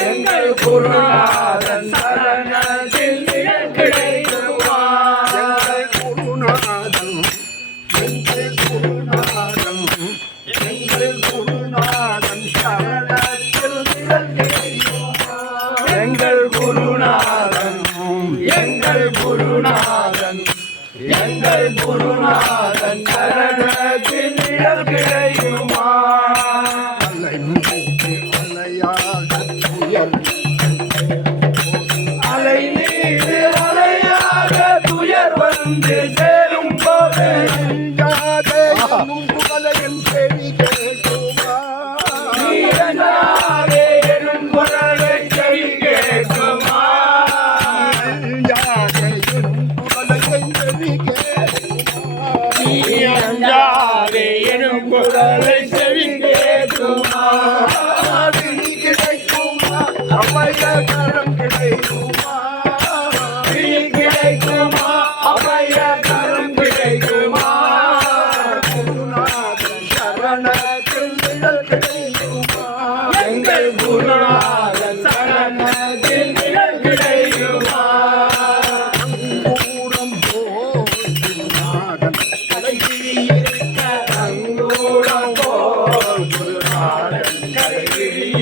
எங்கள் குருநாதன் சரணத்தில் கிடைக்குவார் எங்கள் குருநாதன். எங்கள் குருநாதன். எங்கள் குருநாதன். சரணத்தில் கிடைக்குவார் எங்கள் குருநாதன். எங்கள் குருநாதன். எங்கள் குருநாதன் சரணத்தில் குரலை செவிங்கே துமா அம்மையா கரம் கிடைக்குமா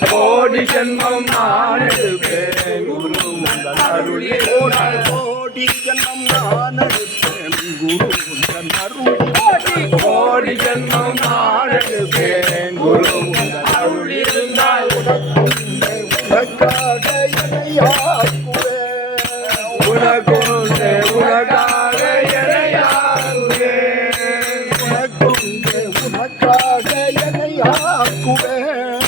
கோடி ஜென்மம் நான் எடுப்பேன் குரு. அருளே கோடி ஜென்மம் நான் எடுப்பேன் குரு. அருளே கோடி ஜென்மம் நான் எடுப்பேன் குரு அருளிருந்தால் உனக்கு உனக்காக என்னை ஆக்குவேன்.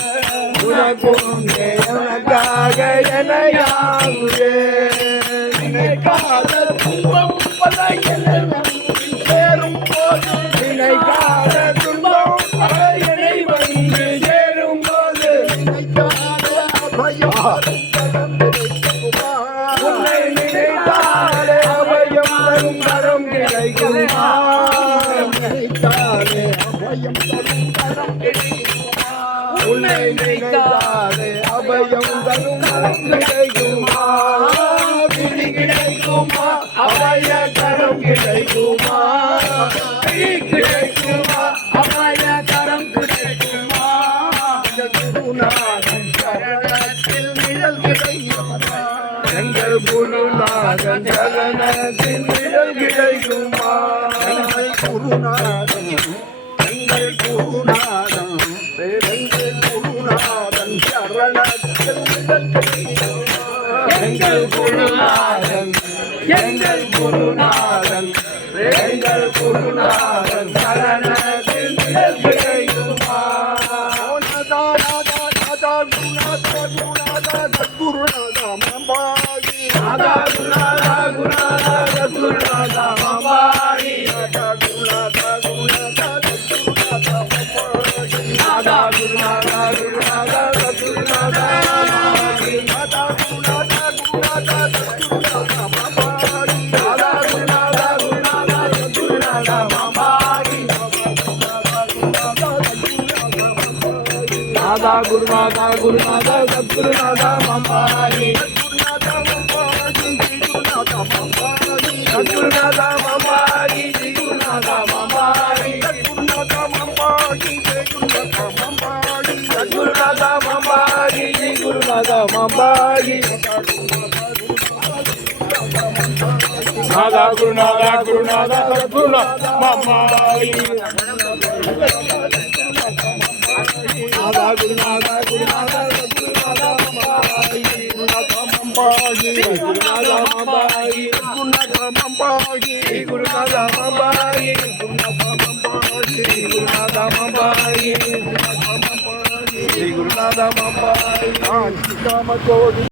உன்னை நினைக்காதே அபயம் தரும் மரம் கிடைக்குமா பிடி கிடைக்குமா அபய கரம் கிடைக்குமா பிடி கிடைக்குமா அபய கரம் கிடைக்குமா குருநாதன் சரணத்தில் நிழல் கிடைக்குமா எங்கள் குருநாதன் சரணத்தில் நிழல் கிடைக்குமா எங்கள் குருநாதன் முழுநாதம் வேலையில் முழுநாதன் சரணத்தில் எங்கள் குருநாதன் எங்கள் குருநாதன் எங்கள் குருநாதன் சரணத்தில் குருநாதா குருநாதா குருநாதா குருநாதா குருநாதா குருநாதா சத்குருநாதா மம்பாயி குருநாதா மம்பாடி குருநாதா மம்பாடி சத்குருநாதா மம்பாயி குருநாதா மம்பாடி சத்குருநாதா மம்பாயி குருநாதா மம்பாயி நாதா குருநாதா குருநாதா சத்குருநாதா குருநாதா மம்பாடி ஸ்ரீ குருநாதா மம்பாயி. குருநாதா மம்பாயி. குருநாதா மம்பாயி. காம ஜோதி